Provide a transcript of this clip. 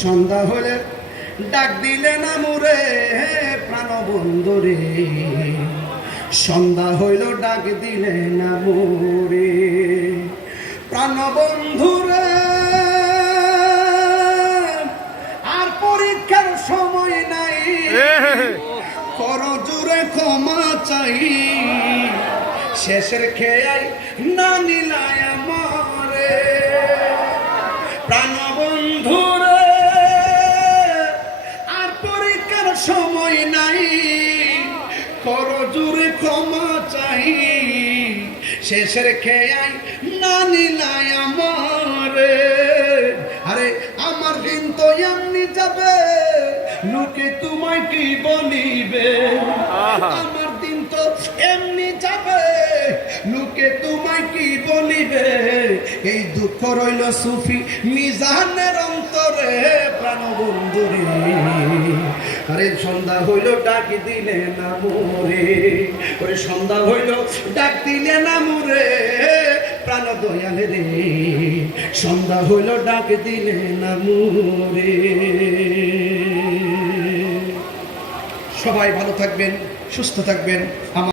সন্ধ্যা হলে ডাক দিলে না মোরে প্রাণবন্ধু রে, সন্ধ্যা হইল ডাক দিলে না মোরে প্রাণবন্ধু রে। আর পরীক্ষার সময় নাই, কর জোরে ক্ষমা চাই, শেষের খেয়াই না নিলায় আমারে প্রাণবন্ধু রে। আর পরীক্ষার সময় নাই, কর জোরে ক্ষমা চাই, শেষের খেয়াই না নিলায় আমারে। আরে আমার দিন তো এমনি যাবে, লোকে তোমায় কি বলিবে। আমার দিন তো এমনি যাবে, লোকে তোমায় কি বলিবে। এই দুঃখ রইল সুফি মিজানের অন্তরে প্রাণবন্ধু রে। আরে সন্ধ্যা হইল ডাক দিলে না মোরে, ওরে সন্ধ্যা হইল ডাক দিলে না মোরে প্রাণ দয়াল রে, সন্ধ্যা হইল ডাক দিলে না মোরে। সবাই ভালো থাকবেন, সুস্থ থাকবেন।